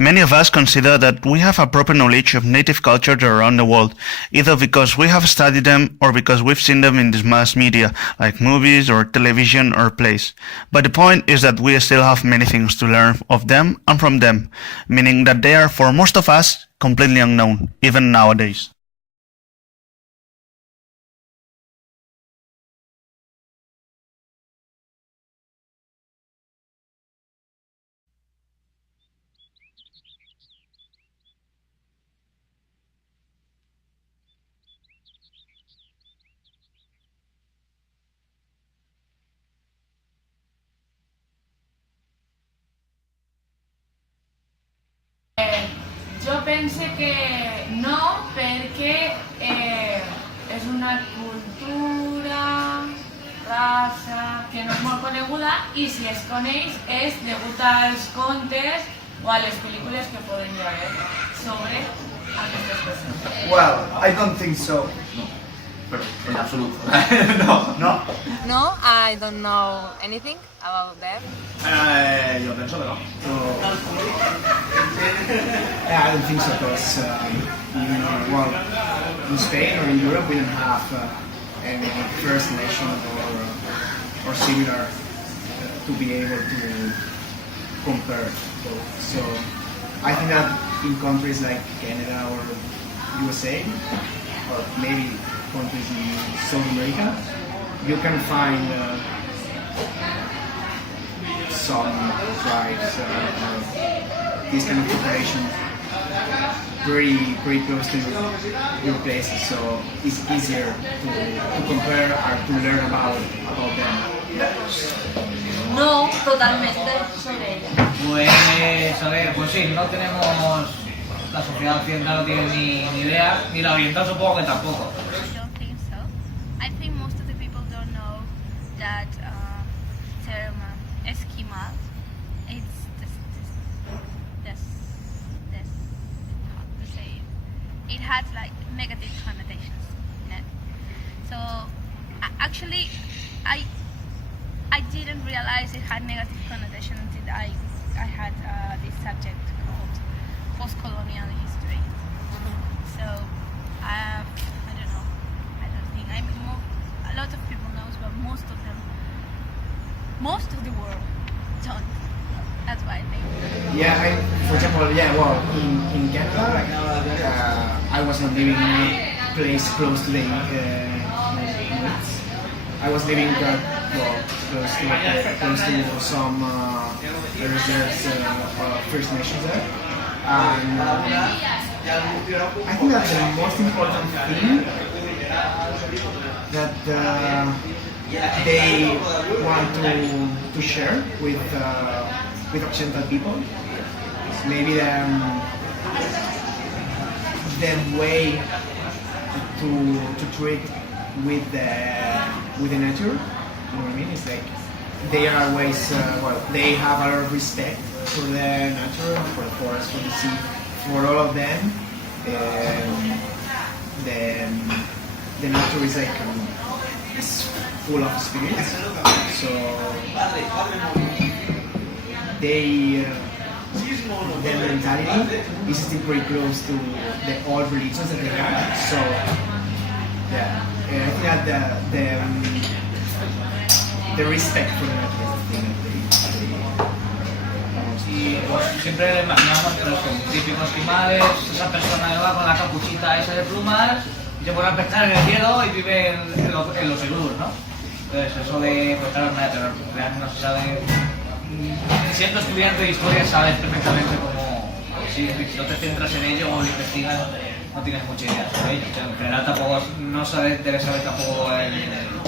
Many of us consider that we have a proper knowledge of native cultures around the world, either because we have studied them or because we've seen them in the mass media, like movies or television or plays. But the point is that we still have many things to learn of them and from them, meaning that they are, for most of us, completely unknown, even nowadays. Jo pense que no, perquè és una cultura, raça, que no és molt coneguda i si es coneix és degut als contes o a les pel·lícules que poden haver sobre aquestes persones. Well, I don't think so. Pero en absoluto. No. No? No, I don't know anything about them. Yo pienso que no. I don't think so because well, in Spain or in Europe we don't have any First Nation or similar to be able to compare. So I think that in countries like Canada or USA or maybe countries in South America, you can find some tribes, this kind of population pretty close to your places, so it's easier to compare or to learn about them. No, totalmente sobre ella. Pues, a ver, pues sí, no tenemos, la sociedad occidental no tiene ni idea, ni la oriental supongo que tampoco. I don't think so. I think most of the people don't know that term Eskimo, it's this how to say it. It has like negative connotations in it. So actually, I didn't realize it had negative connotations until I had this subject called postcolonial history. So I don't know. I don't think a lot of people knows, but most of the world don't. That's why I think. Yeah, for example, well, in Canada, I wasn't living in a place close to the Inuits. I was living close to some reserves, First Nations there. And I think that the most important thing that they want to share with Occidental people is maybe the way to treat with the nature. You know what I mean? It's like they are always they have a lot of respect for the nature, for the forest, for the sea, for all of them. The nature is like is full of spirits, so their mentality is still pretty close to the old religions that they have. So yeah, I think that the respect for the nature is the thing that Y pues siempre le imaginamos pues, con típicos esquimales, esa persona que va con la capuchita esa de plumas y se pone a pescar en el hielo y vive en los iglús, ¿no? Entonces eso de contar una de terror, realmente no se sabe. Siendo estudiante de historia sabes perfectamente cómo, si no te centras en ello o lo investigas, no tienes mucha idea sobre ello. En general tampoco no debes saber tampoco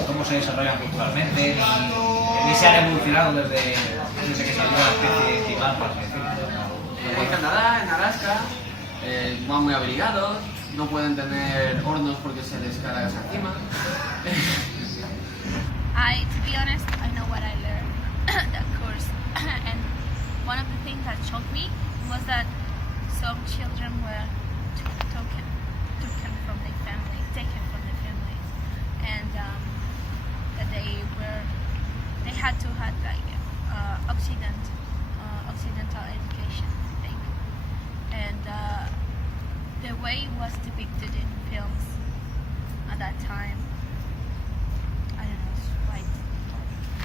cómo se desarrollan culturalmente, ni se han evolucionado desde que salió la especie esquimal, por así decirlo. En Canadá, en Alaska, van muy abrigados, no pueden tener hornos porque se les cae la gas encima. To be honest, I know what I learned that course, and one of the things that shocked me was that some children were taken from their families, and that they had to have like occidental education, I think, depicted in films at that time. I don't know, it's quite.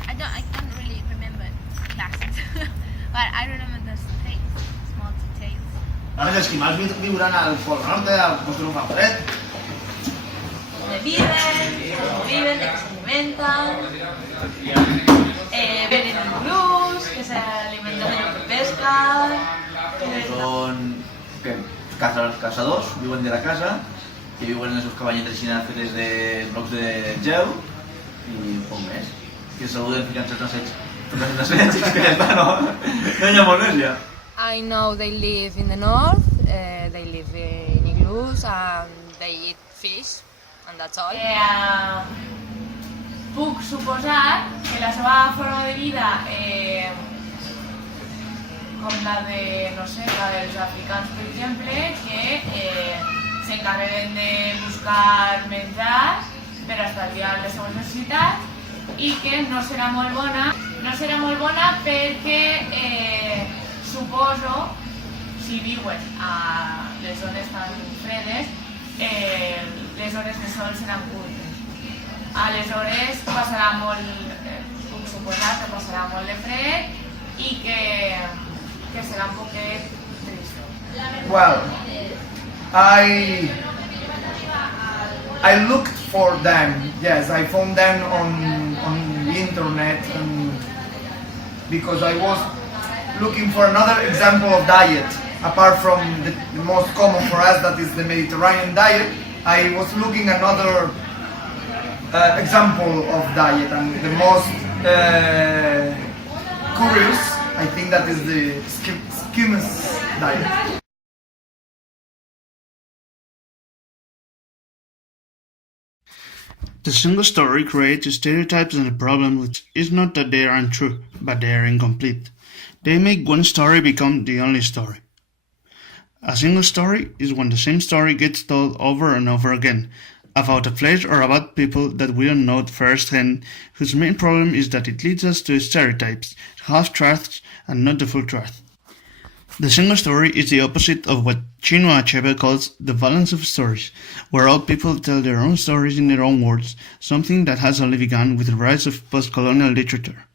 I can't really remember classes, but I remember the details, small details. Ara els esquimals viuran al Pol Nord, al costat d'un fa fred. Donde viven, cómo viven, de qué se alimentan, viven en blues, que se alimentan de lo que pescan. Són caçadors, viuen de la casa, que viuen en les seus cabanyetes així fetes de blocs de gel i poc més. Que saluden ficant-se els nasets i que ja està, no? No hi ha molt més ja. I know they live in the north, they live in igloos, and they eat fish, and that's all. Puc suposar que la seva forma de vida, com la de, no sé, la dels africans, per exemple, que s'encarreguen de buscar menjar per estalviar les seves necessitats i que no serà molt bona perquè suposo, si viuen a les zones tan fredes, les hores de sol seran curtes. Aleshores passarà molt, puc suposar que passarà molt de fred i que serà un poquet trist. Well, I looked for them. Yes, I found them on the internet, and because I was looking for another example of diet apart from the most common for us, that is the Mediterranean diet. I was looking another example of diet, and the most curious, I think, that is the Eskimos diet. The single story creates stereotypes, and the problem is not that they are untrue, but they are incomplete. They make one story become the only story. A single story is when the same story gets told over and over again, about a place or about people that we don't know firsthand, whose main problem is that it leads us to stereotypes, half-truths, and not the full truth. The single story is the opposite of what Chinua Achebe calls the balance of stories, where all people tell their own stories in their own words, something that has only begun with the rise of postcolonial literature.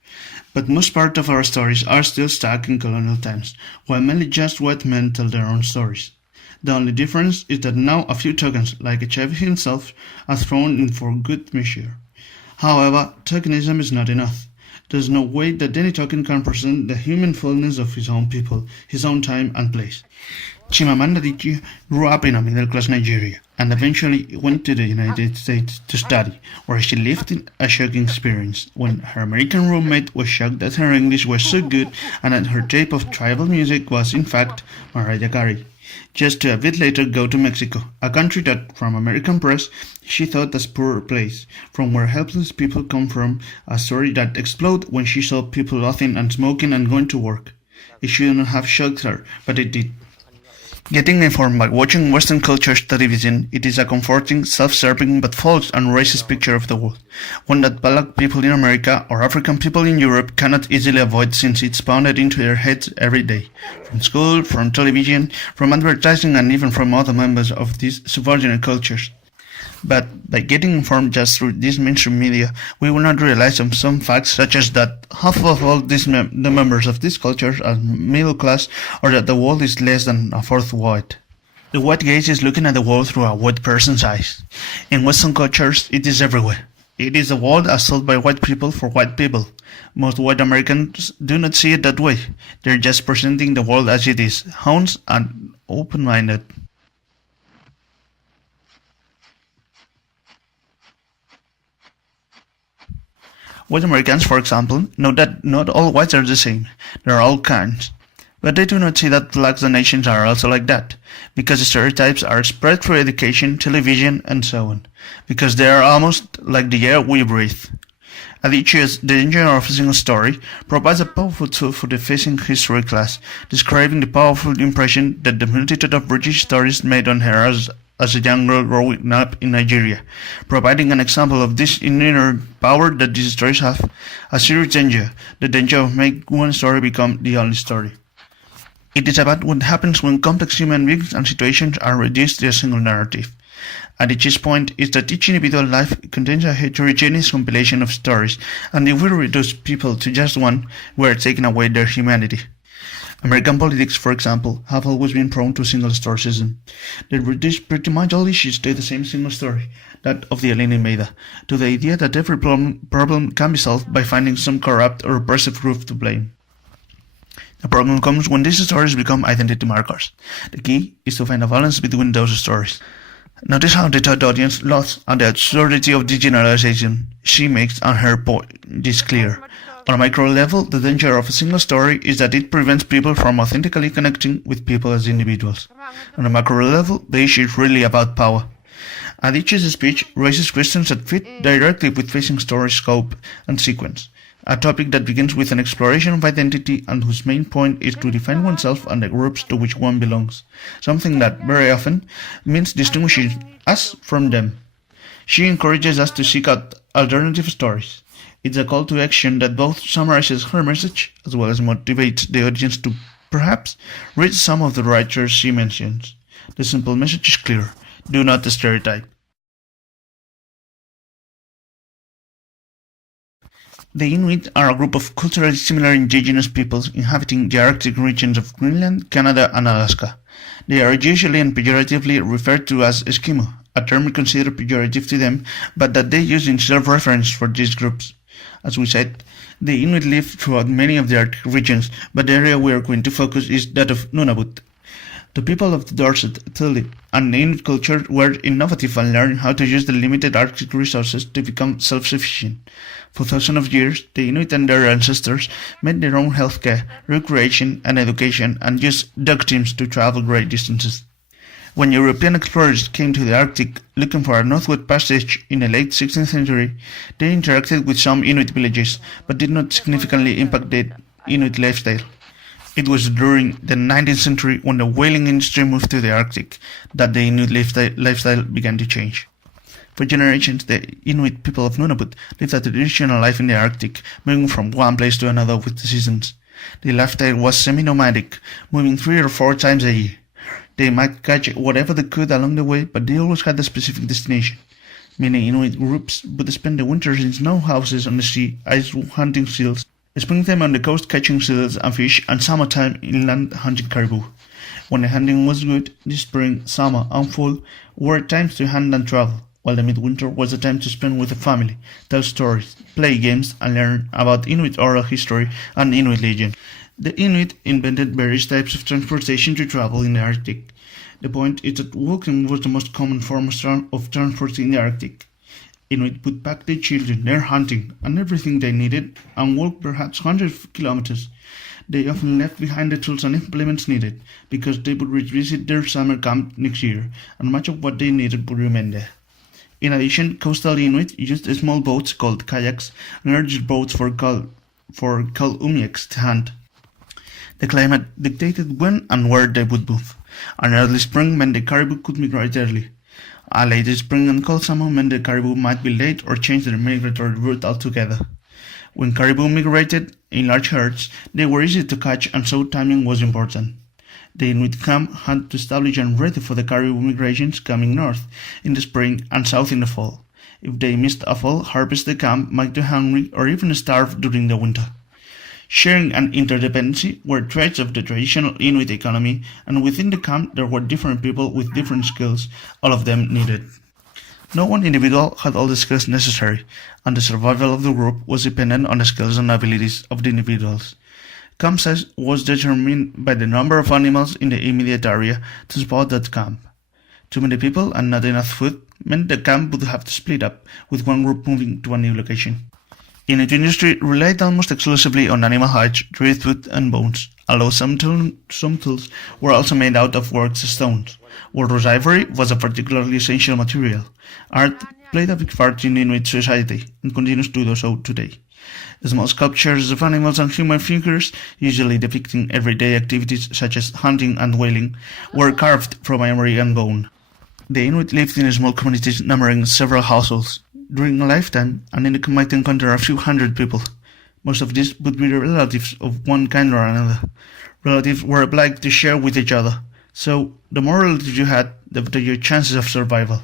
But most part of our stories are still stuck in colonial times, while mainly just white men tell their own stories. The only difference is that now a few tokens, like Achebe himself, are thrown in for good measure. However, tokenism is not enough. There's no way that any token can present the human fullness of his own people, his own time and place. Chimamanda Adichie grew up in a middle-class Nigeria and eventually went to the United States to study, where she lived in a shocking experience when her American roommate was shocked that her English was so good and that her tape of tribal music was in fact Mariah Carey, just to a bit later go to Mexico, a country that, from American press, she thought as poor place, from where helpless people come from, a story that exploded when she saw people laughing and smoking and going to work. It shouldn't have shocked her, but it did. Getting informed by watching Western culture's television, it is a comforting, self-serving but false and racist picture of the world, one that black people in America or African people in Europe cannot easily avoid since it's pounded into their heads every day, from school, from television, from advertising, and even from other members of these subordinate cultures. But by getting informed just through these mainstream media, we will not realize some facts such as that half of all the members of these cultures are middle class, or that the world is less than a fourth white. The white gaze is looking at the world through a white person's eyes. In Western cultures, it is everywhere. It is a world as sold by white people for white people. Most white Americans do not see it that way. They're just presenting the world as it is, honest and open-minded. White Americans, for example, know that not all whites are the same. There are all kinds. But they do not see that black donations are also like that, because stereotypes are spread through education, television, and so on, because they are almost like the air we breathe. Adichie's The Danger of a Single Story provides a powerful tool for the facing history class, describing the powerful impression that the multitude of British stories made on her as a young girl growing up in Nigeria, providing an example of this inner power that these stories have, a serious danger, the danger of making one story become the only story. It is about what happens when complex human beings and situations are reduced to a single narrative, And each's point is that each individual life contains a heterogeneous compilation of stories, and if we reduce people to just one, we are taking away their humanity. American politics, for example, have always been prone to single-storyism. They reduce pretty much all issues to the same single story, that of the alien invader, to the idea that every problem can be solved by finding some corrupt or oppressive group to blame. The problem comes when these stories become identity markers. The key is to find a balance between those stories. Notice how the third audience lost at the absurdity of the generalization she makes, and her point is clear. On a micro level, the danger of a single story is that it prevents people from authentically connecting with people as individuals. On a macro level, the issue is really about power. Adichie's speech raises questions that fit directly with facing story scope and sequence, a topic that begins with an exploration of identity and whose main point is to define oneself and the groups to which one belongs, something that, very often, means distinguishing us from them. She encourages us to seek out alternative stories. It's a call to action that both summarizes her message as well as motivates the audience to, perhaps, read some of the writers she mentions. The simple message is clear: do not stereotype. The Inuit are a group of culturally similar indigenous peoples inhabiting the Arctic regions of Greenland, Canada, and Alaska. They are usually and pejoratively referred to as Eskimo, a term considered pejorative to them, but that they use in self-reference for these groups. As we said, the Inuit live throughout many of the Arctic regions, but the area we are going to focus is that of Nunavut. The people of the Dorset, Thule, and the Inuit culture were innovative and learned how to use the limited Arctic resources to become self-sufficient. For thousands of years, the Inuit and their ancestors made their own healthcare, recreation, and education, and used dog teams to travel great distances. When European explorers came to the Arctic looking for a northward passage in the late 16th century, they interacted with some Inuit villages, but did not significantly impact the Inuit lifestyle. It was during the 19th century, when the whaling industry moved to the Arctic, that the Inuit lifestyle began to change. For generations, the Inuit people of Nunavut lived a traditional life in the Arctic, moving from one place to another with the seasons. The lifestyle was semi-nomadic, moving 3 or 4 times a year. They might catch whatever they could along the way, but they always had a specific destination. Many Inuit groups would spend the winters in snow houses on the sea, ice hunting seals, springtime on the coast catching seals and fish, and summertime inland hunting caribou. When the hunting was good, the spring, summer, and fall were times to hunt and travel, while the midwinter was a time to spend with the family, tell stories, play games, and learn about Inuit oral history and Inuit legend. The Inuit invented various types of transportation to travel in the Arctic. The point is that walking was the most common form of transport in the Arctic. Inuit would pack their children, their hunting, and everything they needed, and walk perhaps hundreds of kilometers. They often left behind the tools and implements needed, because they would revisit their summer camp next year, and much of what they needed would remain there. In addition, coastal Inuit used small boats called kayaks and larger boats for kalumyaks to hunt. The climate dictated when and where they would move. An early spring meant the caribou could migrate early. A late spring and cold summer meant the caribou might be late or change their migratory route altogether. When caribou migrated in large herds, they were easy to catch, and so timing was important. The Inuit camp had to establish and ready for the caribou migrations coming north in the spring and south in the fall. If they missed a fall harvest, the camp might go hungry or even starve during the winter. Sharing and interdependency were traits of the traditional Inuit economy, and within the camp there were different people with different skills, all of them needed. No one individual had all the skills necessary, and the survival of the group was dependent on the skills and abilities of the individuals. Camp size was determined by the number of animals in the immediate area to support that camp. Too many people and not enough food meant the camp would have to split up, with one group moving to a new location. Inuit industry relied almost exclusively on animal hides, driftwood, and bones, although some tools were also made out of worked stones. Walrus ivory was a particularly essential material. Art played a big part in Inuit society, and continues to do so today. Small sculptures of animals and human figures, usually depicting everyday activities such as hunting and whaling, were carved from ivory and bone. The Inuit lived in small communities numbering several households. During a lifetime, an Inuit might encounter a few hundred people. Most of these would be relatives of one kind or another. Relatives were obliged to share with each other, so the more relatives you had, the better your chances of survival.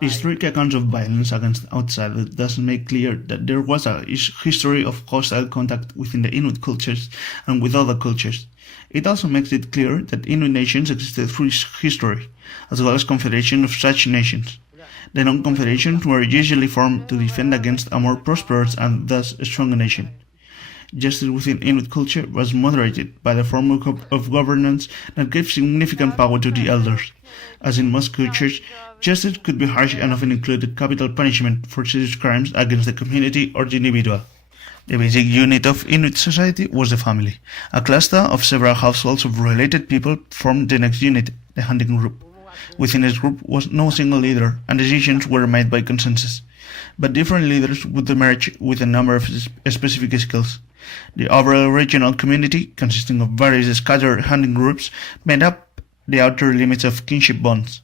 Historic accounts of violence against outsiders thus make clear that there was a history of hostile contact within the Inuit cultures and with other cultures. It also makes it clear that Inuit nations existed through history, as well as confederations of such nations. The non-confederations were usually formed to defend against a more prosperous and thus stronger nation. Justice within Inuit culture was moderated by the form of governance that gave significant power to the elders. As in most cultures, justice could be harsh and often included capital punishment for serious crimes against the community or the individual. The basic unit of Inuit society was the family. A cluster of several households of related people formed the next unit, the hunting group. Within this group was no single leader, and decisions were made by consensus. But different leaders would emerge with a number of specific skills. The overall regional community, consisting of various scattered hunting groups, made up the outer limits of kinship bonds.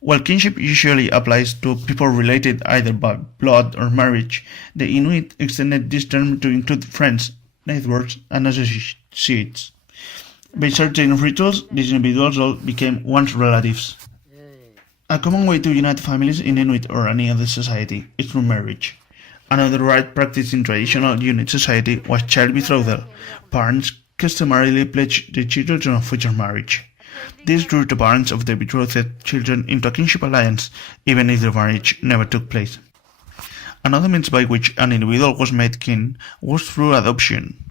While kinship usually applies to people related either by blood or marriage, the Inuit extended this term to include friends, neighbors, and associates. By certain rituals, these individuals all became one's relatives. A common way to unite families in Inuit or any other society is through marriage. Another rite practiced in traditional Inuit society was child betrothal. Parents customarily pledged their children to a future marriage. This drew the parents of the betrothed children into a kinship alliance, even if the marriage never took place. Another means by which an individual was made kin was through adoption.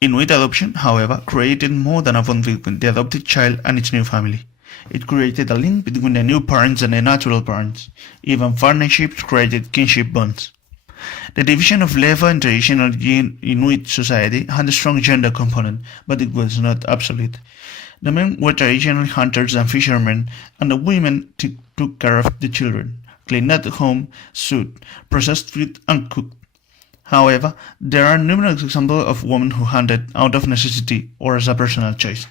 Inuit adoption, however, created more than a bond between the adopted child and its new family. It created a link between the new parents and the natural parents. Even partnerships created kinship bonds. The division of Leva in traditional Inuit society had a strong gender component, but it was not absolute. The men were traditionally hunters and fishermen, and the women took care of the children, cleaned at home, sewed, processed food, and cooked. However, there are numerous examples of women who hunted out of necessity or as a personal choice.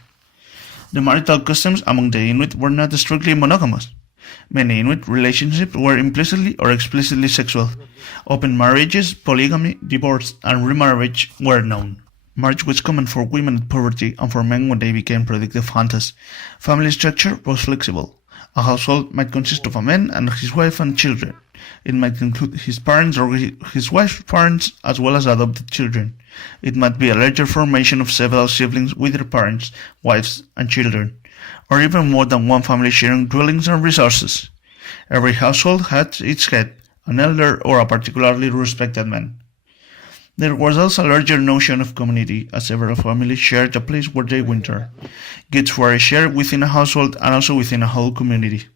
The marital customs among the Inuit were not strictly monogamous. Many Inuit relationships were implicitly or explicitly sexual. Open marriages, polygamy, divorce, and remarriage were known. Marriage was common for women at puberty and for men when they became productive hunters. Family structure was flexible. A household might consist of a man and his wife and children. It might include his parents or his wife's parents as well as adopted children. It might be a larger formation of several siblings with their parents, wives, and children, or even more than one family sharing dwellings and resources. Every household had its head, an elder or a particularly respected man. There was also a larger notion of community, as several families shared a place where they wintered. Goods were shared within a household and also within a whole community.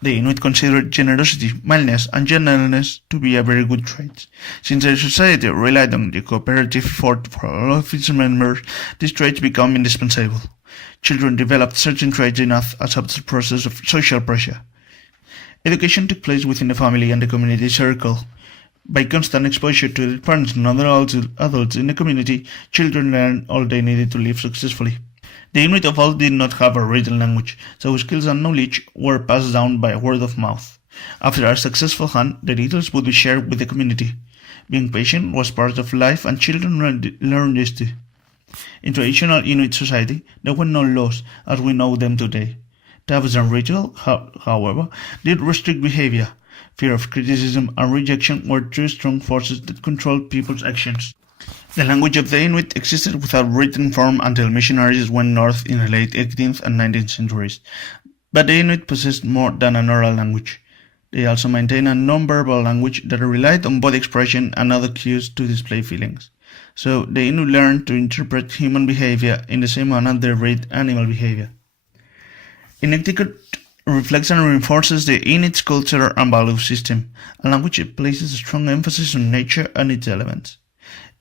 The Inuit considered generosity, mildness, and gentleness to be a very good trait. Since their society relied on the cooperative effort for all of its members, these traits became indispensable. Children developed certain traits enough as a process of social pressure. Education took place within the family and the community circle. By constant exposure to their parents and other adults in the community, children learned all they needed to live successfully. The Inuit of old did not have a written language, so skills and knowledge were passed down by word of mouth. After a successful hunt, the details would be shared with the community. Being patient was part of life, and children learned this too. In traditional Inuit society, there were no laws as we know them today. Taboos and ritual, however, did restrict behavior. Fear of criticism and rejection were two strong forces that controlled people's actions. The language of the Inuit existed without written form until missionaries went north in the late 18th and 19th centuries. But the Inuit possessed more than an oral language. They also maintained a non-verbal language that relied on body expression and other cues to display feelings. So the Inuit learned to interpret human behavior in the same manner they read animal behavior. Inuktitut reflects and reinforces the Inuit's culture and value system, a language that places a strong emphasis on nature and its elements.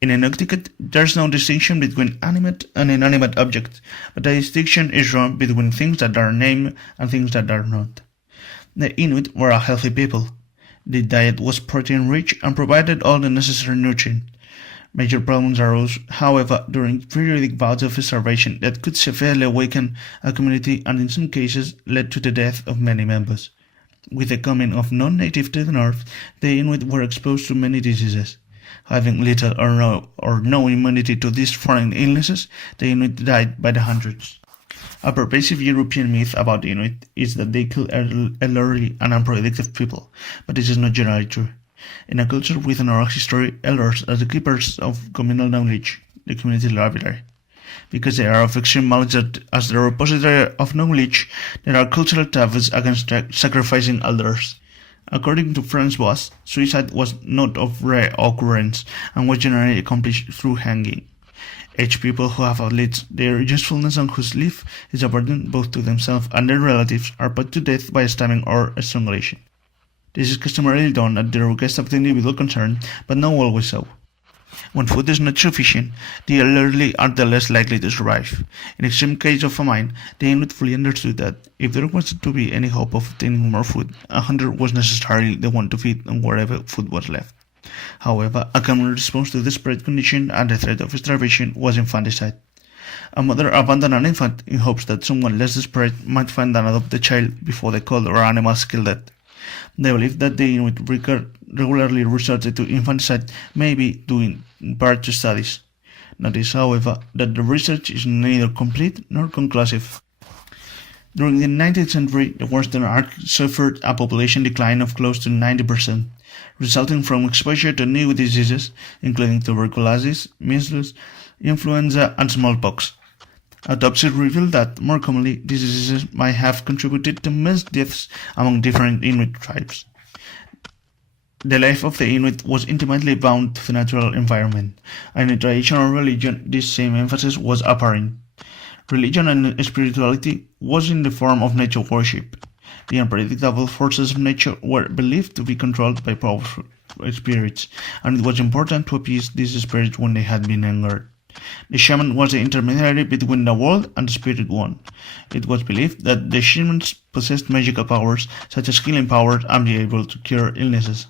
In Inuktitut, there is no distinction between animate and inanimate objects, but a distinction is drawn between things that are named and things that are not. The Inuit were a healthy people. Their diet was protein-rich and provided all the necessary nutrients. Major problems arose, however, during periodic bouts of starvation that could severely awaken a community and in some cases led to the death of many members. With the coming of non-native to the north, the Inuit were exposed to many diseases. Having little or no immunity to these foreign illnesses, the Inuit died by the hundreds. A pervasive European myth about the Inuit is that they kill elderly and unproductive people, but this is not generally true. In a culture with an oral history, elders are the keepers of communal knowledge, the community library. Because they are of extreme knowledge as the repository of knowledge, there are cultural taboos against sacrificing elders. According to Francois, suicide was not of rare occurrence and was generally accomplished through hanging. Aged people who have outlived their usefulness and whose life is a burden both to themselves and their relatives are put to death by stabbing or strangulation. This is customarily done at the request of the individual concerned, but not always so. When food is not sufficient, the elderly are the less likely to survive. In extreme case of famine, the Inuit fully understood that if there was to be any hope of obtaining more food, a hunter was necessarily the one to feed on wherever food was left. However, a common response to the desperate condition and the threat of starvation was infanticide. A mother abandoned an infant in hopes that someone less desperate might find and adopt the child before the cold or animals killed it. They believe that the Inuit regularly resorted to infanticide may be due in part to studies. Notice, however, that the research is neither complete nor conclusive. During the 19th century, the Western Arc suffered a population decline of close to 90%, resulting from exposure to new diseases, including tuberculosis, measles, influenza, and smallpox. Autopsies revealed that, more commonly, these diseases might have contributed to mass deaths among different Inuit tribes. The life of the Inuit was intimately bound to the natural environment, and in traditional religion this same emphasis was apparent. Religion and spirituality was in the form of nature worship. The unpredictable forces of nature were believed to be controlled by powerful spirits, and it was important to appease these spirits when they had been angered. The shaman was the intermediary between the world and the spirit world. It was believed that the shamans possessed magical powers, such as healing powers, and be able to cure illnesses.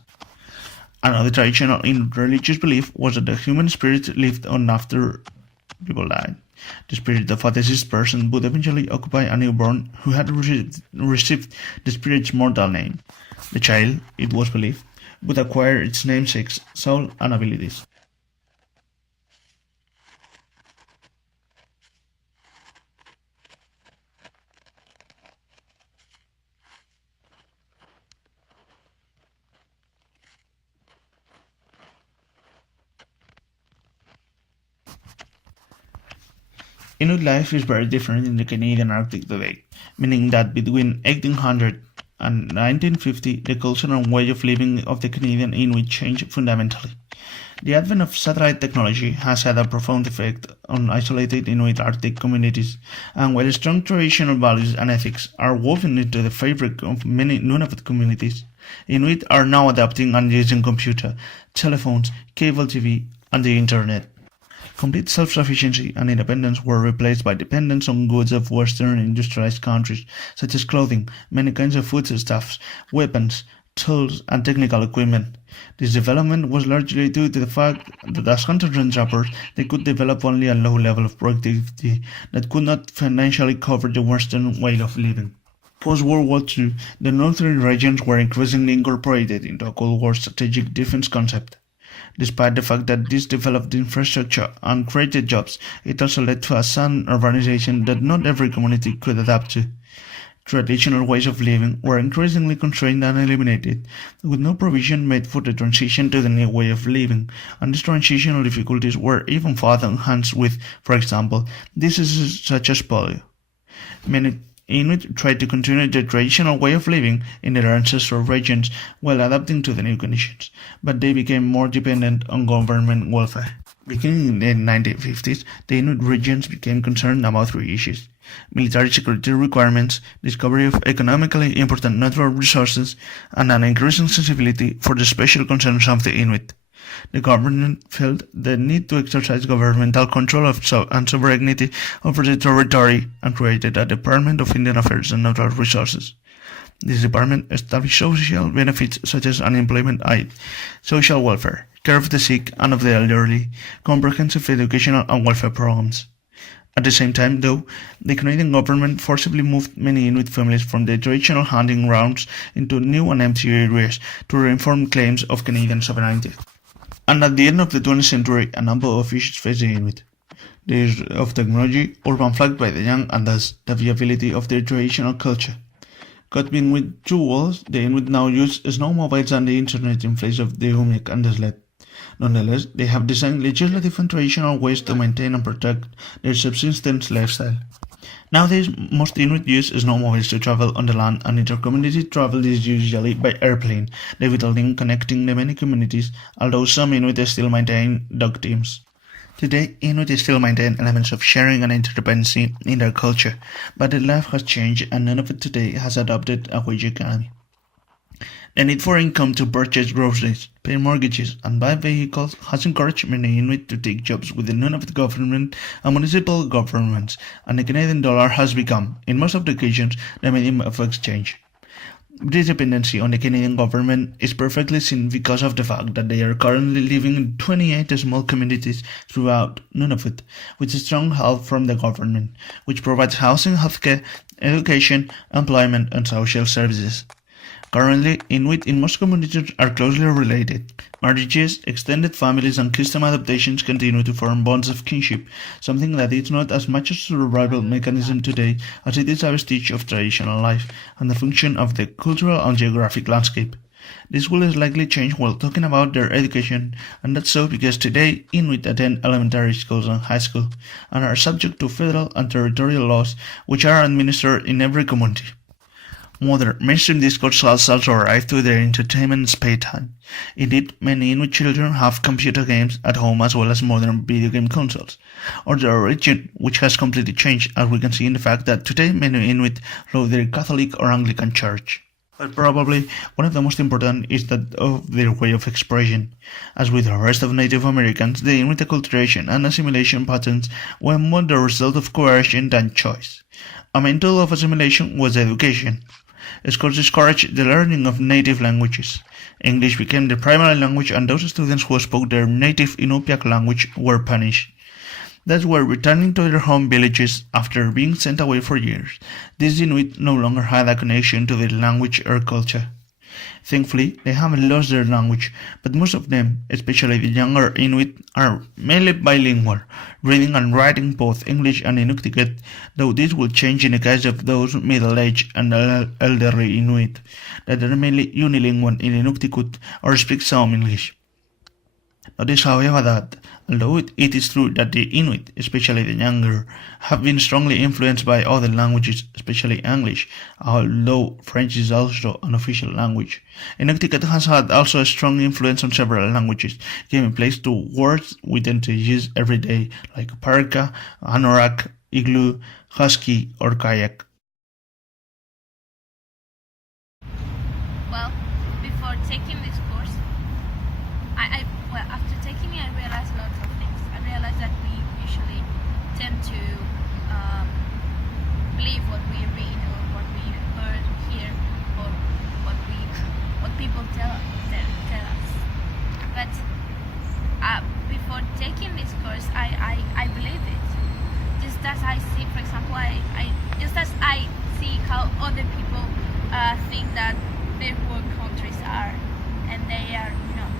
Another traditional Inuit religious belief was that the human spirit lived on after people died. The spirit of a deceased person would eventually occupy a newborn who had received the spirit's mortal name. The child, it was believed, would acquire its namesake's soul and abilities. Inuit life is very different in the Canadian Arctic today, meaning that between 1800 and 1950, the culture and way of living of the Canadian Inuit changed fundamentally. The advent of satellite technology has had a profound effect on isolated Inuit Arctic communities, and while strong traditional values and ethics are woven into the fabric of many Nunavut communities, Inuit are now adapting and using computer, telephones, cable TV, and the internet. Complete self-sufficiency and independence were replaced by dependence on goods of Western industrialized countries, such as clothing, many kinds of foodstuffs, weapons, tools, and technical equipment. This development was largely due to the fact that as hunters and trappers, they could develop only a low level of productivity that could not financially cover the Western way of living. Post-World War II, the northern regions were increasingly incorporated into a Cold War strategic defense concept. Despite the fact that this developed infrastructure and created jobs, it also led to a sudden urbanization that not every community could adapt to. Traditional ways of living were increasingly constrained and eliminated, with no provision made for the transition to the new way of living, and these transitional difficulties were even further enhanced with, for example, diseases such as polio. Many Inuit tried to continue their traditional way of living in their ancestral regions while adapting to the new conditions, but they became more dependent on government welfare. Beginning in the 1950s, the Inuit regions became concerned about three issues: military security requirements, discovery of economically important natural resources, and an increasing sensibility for the special concerns of the Inuit. The government felt the need to exercise governmental control and sovereignty over the territory and created a Department of Indian Affairs and Natural Resources. This department established social benefits such as unemployment aid, social welfare, care of the sick and of the elderly, comprehensive educational and welfare programs. At the same time, though, the Canadian government forcibly moved many Inuit families from their traditional hunting grounds into new and empty areas to reinforce claims of Canadian sovereignty. And at the end of the 20th century, a number of issues faced the Inuit. the use of technology, urban flagged by the young, and thus the viability of their traditional culture. Caught between two walls, the Inuit now use snowmobiles and the internet in place of the hummic and the sled. Nonetheless, they have designed legislative and traditional ways to maintain and protect their subsistence lifestyle. Nowadays, most Inuit use snowmobiles to travel on the land, and intercommunity travel is usually by airplane, the vital link connecting the many communities, although some Inuit still maintain dog teams. Today, Inuit still maintain elements of sharing and interdependency in their culture, but their life has changed and none of it today has adopted a wage economy. The need for income to purchase groceries, pay mortgages, and buy vehicles has encouraged many Inuit to take jobs with the non-of government and municipal governments, and the Canadian dollar has become, in most of the occasions, the medium of exchange. This dependency on the Canadian government is perfectly seen because of the fact that they are currently living in 28 small communities throughout Nunavut, with strong help from the government, which provides housing, healthcare, education, employment, and social services. Currently, Inuit in most communities are closely related. Marriages, extended families, and custom adaptations continue to form bonds of kinship, something that is not as much a survival mechanism today as it is a vestige of traditional life and the function of the cultural and geographic landscape. This will likely change while talking about their education, and that's so because today Inuit attend elementary schools and high school, and are subject to federal and territorial laws which are administered in every community. Modern mainstream discourse has also arrived to their entertainment spare time. Indeed, many Inuit children have computer games at home as well as modern video game consoles, or their origin, which has completely changed, as we can see in the fact that today many Inuit love their Catholic or Anglican church. But probably one of the most important is that of their way of expression. As with the rest of Native Americans, the Inuit acculturation and assimilation patterns were more the result of coercion than choice. A main tool of assimilation was education. Schools discouraged the learning of native languages. English became the primary language, and those students who spoke their native Inupiaq language were punished. That's why, returning to their home villages after being sent away for years, these Inuit no longer had a connection to their language or culture. Thankfully, they haven't lost their language, but most of them, especially the younger Inuit, are mainly bilingual, reading and writing both English and Inuktitut, though this will change in the case of those middle-aged and elderly Inuit, that are mainly unilingual in Inuktitut or speak some English. Notice, however, that although it is true that the Inuit, especially the younger, have been strongly influenced by other languages, especially English, although French is also an official language, Inuktitut has had also a strong influence on several languages, giving place to words we tend to use every day, like parka, anorak, igloo, husky, or kayak. Well, before taking this course, after taking it, I realized lots of things. I realized that we usually tend to believe what we read or what we heard here or what people tell us. But before taking this course, I believe it. Just as I see, for example, just as I see how other people think that their world countries are, and they are not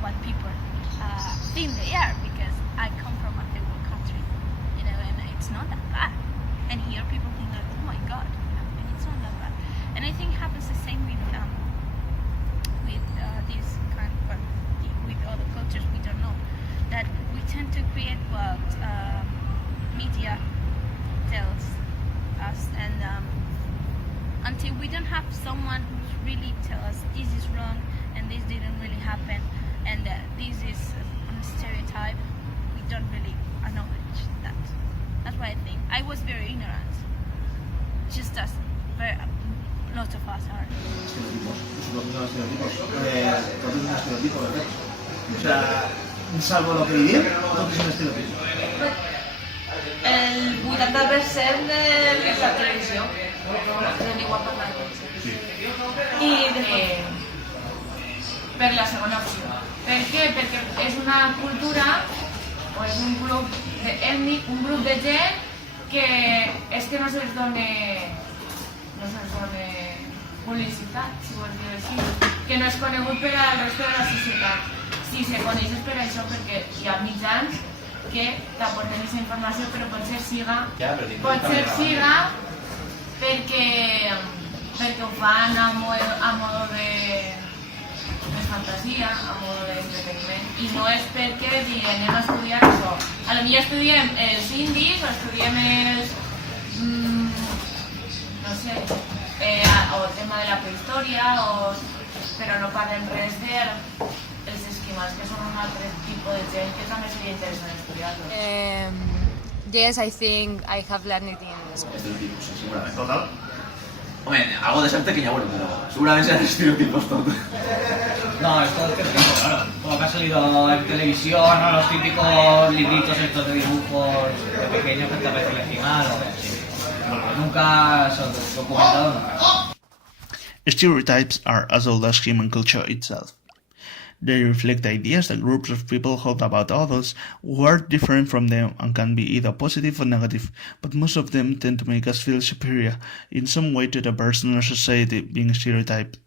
what people think they are, because I come from a third world country, and it's not that bad. And here people think that, oh my God, and it's not that bad. And I think it happens the same with this kind of, with other cultures we don't know, that we tend to create what media tells us, and until we don't have someone who really tells us this is wrong and this didn't really happen, and this is a stereotype, we don't really acknowledge that. That's why I think I was very ignorant, just as lots of us are. Estereotipos, todo es un estereotipo, ¿verdad? O sea, salvo lo que vivir, todo es un estereotipo. El 80% de la televisió és en igual per la televisió. I per la segona opció. Per què? Perquè és una cultura o és un grup ètnic, un grup de gent que és que no se'ls dona publicitat, si vols dir així, que no és conegut per al resta de la societat. Si se coneix és per això, perquè hi ha mitjans que t'aporten aquesta informació, però potser siga perquè ho fan a modo de fantasia, a modo d'entreteniment, i no és perquè diguen anem a estudiar això. A lo millor estudiem els indis o estudiem els... no sé, o el tema de la prehistòria, però no parlem res dels esquimals, que són un altre tipus de gent que també seria interessant estudiar-los. Yes, I think I have learned it in school. Estereotipos, sí, segurament. Total. Hombre, algo decente que ya bueno, pero seguramente sean estereotipos todos. No, esto es típico, claro. Como que ha salido en televisión, ¿no? Los típicos libritos estos de dibujos de pequeños que te aparece el esquimal o así. Nunca se han documentado nunca. Stereotypes are as old as human culture itself. They reflect ideas that groups of people hold about others who are different from them and can be either positive or negative, but most of them tend to make us feel superior in some way to the person or society being stereotyped.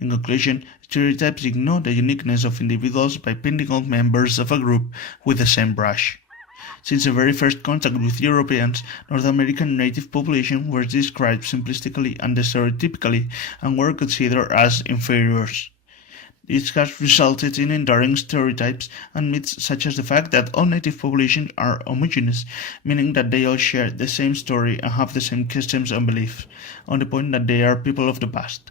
In conclusion, stereotypes ignore the uniqueness of individuals by painting all members of a group with the same brush. Since the very first contact with Europeans, North American native population were described simplistically and stereotypically and were considered as inferiors. This has resulted in enduring stereotypes and myths such as the fact that all native populations are homogeneous, meaning that they all share the same story and have the same customs and beliefs, on the point that they are people of the past.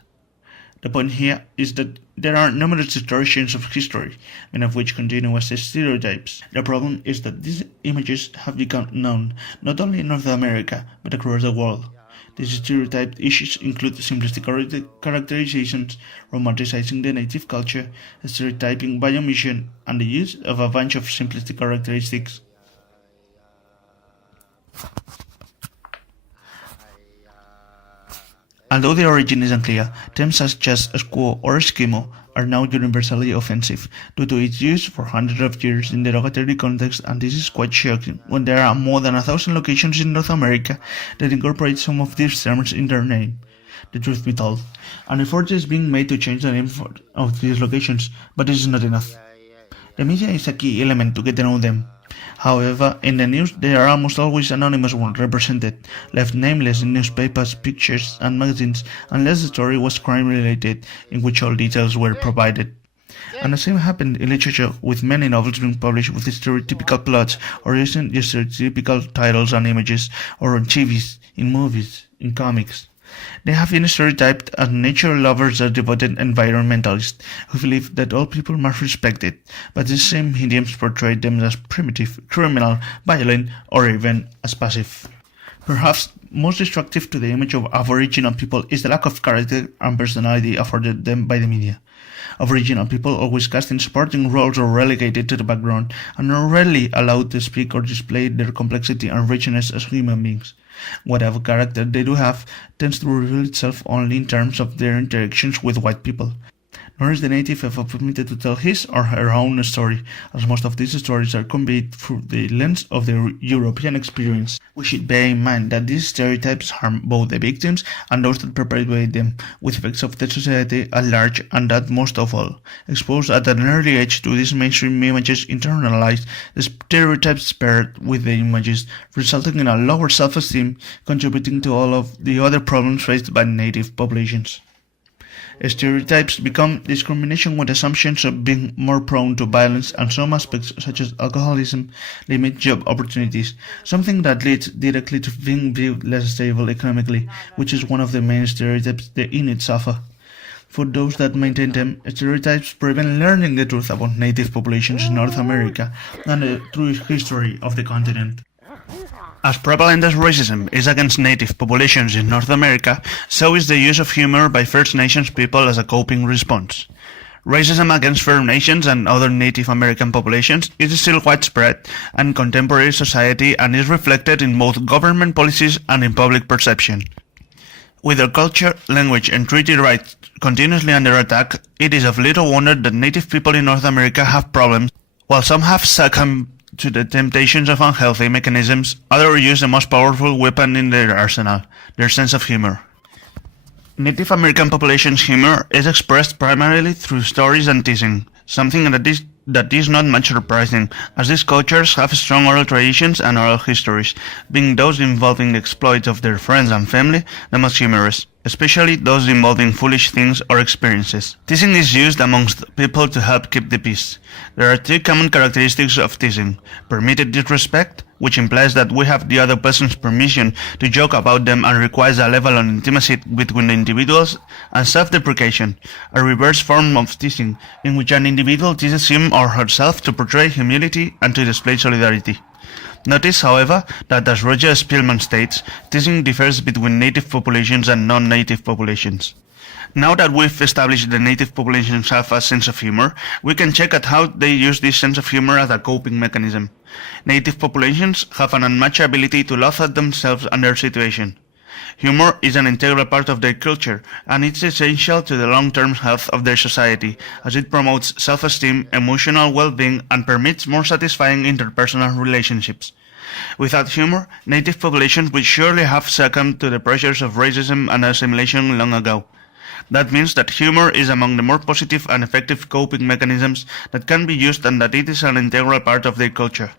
The point here is that there are numerous distortions of history, many of which continue as stereotypes. The problem is that these images have become known not only in North America, but across the world. These stereotyped issues include simplistic characterizations, romanticizing the native culture, stereotyping by omission, and the use of a bunch of simplistic characteristics. Although the origin is unclear, terms such as squaw or Eskimo are now universally offensive due to its use for hundreds of years in derogatory context, and this is quite shocking when there are more than 1,000 locations in North America that incorporate some of these terms in their name. The truth be told, an effort is being made to change the name of these locations, but this is not enough. The media is a key element to get to know them. However, in the news there are almost always anonymous ones represented, left nameless in newspapers, pictures, and magazines, unless the story was crime-related, in which all details were provided. And the same happened in literature, with many novels being published with stereotypical plots or using stereotypical titles and images, or on TVs, in movies, in comics. They have been stereotyped as nature lovers or devoted environmentalists who believe that all people must respect it, but these same mediums portray them as primitive, criminal, violent, or even as passive. Perhaps most destructive to the image of Aboriginal people is the lack of character and personality afforded them by the media. Aboriginal people always cast in supporting roles or relegated to the background and are rarely allowed to speak or display their complexity and richness as human beings. Whatever character they do have tends to reveal itself only in terms of their interactions with white people. Nor is the native ever permitted to tell his or her own story, as most of these stories are conveyed through the lens of their European experience. We should bear in mind that these stereotypes harm both the victims and those that perpetuate them, with effects of the society at large, and that most of all, exposed at an early age to these mainstream images internalized, the stereotypes paired with the images, resulting in a lower self-esteem, contributing to all of the other problems faced by native populations. Stereotypes become discrimination with assumptions of being more prone to violence, and some aspects, such as alcoholism, limit job opportunities, something that leads directly to being viewed less stable economically, which is one of the main stereotypes the Inuit suffer. For those that maintain them, stereotypes prevent learning the truth about native populations in North America and the true history of the continent. As prevalent as racism is against native populations in North America, so is the use of humor by First Nations people as a coping response. Racism against First Nations and other Native American populations is still widespread in contemporary society and is reflected in both government policies and in public perception. With their culture, language, and treaty rights continuously under attack, it is of little wonder that Native people in North America have problems. While some have succumbed to the temptations of unhealthy mechanisms, others use the most powerful weapon in their arsenal, their sense of humor. Native American population's humor is expressed primarily through stories and teasing, something that is That is not much surprising, as these cultures have strong oral traditions and oral histories, being those involving the exploits of their friends and family the most humorous, especially those involving foolish things or experiences. Teasing is used amongst people to help keep the peace. There are three common characteristics of teasing: permitted disrespect, which implies that we have the other person's permission to joke about them and requires a level of intimacy between the individuals, and self-deprecation, a reverse form of teasing, in which an individual teases him or herself to portray humility and to display solidarity. Notice, however, that as Roger Spielman states, teasing differs between native populations and non-native populations. Now that we've established the native populations have a sense of humor, we can check at how they use this sense of humor as a coping mechanism. Native populations have an unmatched ability to laugh at themselves and their situation. Humor is an integral part of their culture, and it's essential to the long-term health of their society, as it promotes self-esteem, emotional well-being, and permits more satisfying interpersonal relationships. Without humor, native populations would surely have succumbed to the pressures of racism and assimilation long ago. That means that humor is among the more positive and effective coping mechanisms that can be used, and that it is an integral part of their culture.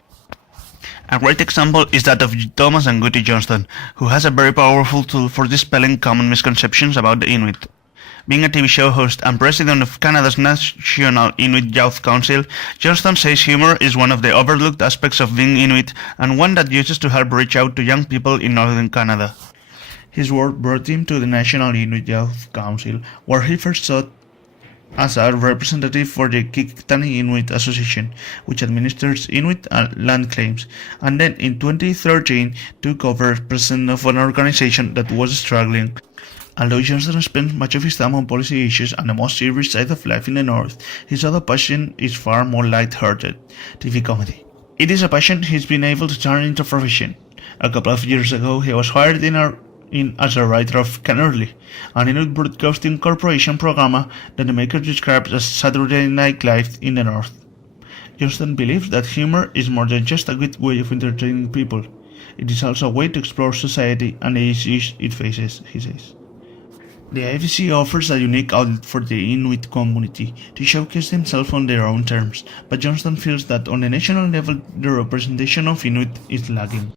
A great example is that of Thomas and Guti Johnston, who has a very powerful tool for dispelling common misconceptions about the Inuit. Being a TV show host and president of Canada's National Inuit Youth Council, Johnston says humor is one of the overlooked aspects of being Inuit, and one that uses to help reach out to young people in northern Canada. His work brought him to the National Inuit Youth Council, where he first served as a representative for the Kiktani Inuit Association, which administers Inuit land claims, and then in 2013 took over as president of an organization that was struggling. Although Johnston spends much of his time on policy issues and the most serious side of life in the North, his other passion is far more light-hearted: TV comedy. It is a passion he's been able to turn into a profession. A couple of years ago, he was hired in as a writer of Cannerly, an Inuit broadcasting corporation programmer that the maker describes as Saturday Night Live in the North. Johnston believes that humor is more than just a good way of entertaining people. It is also a way to explore society and the issues it faces, he says. The IVC offers a unique outlet for the Inuit community to showcase themselves on their own terms, but Johnston feels that on a national level the representation of Inuit is lagging.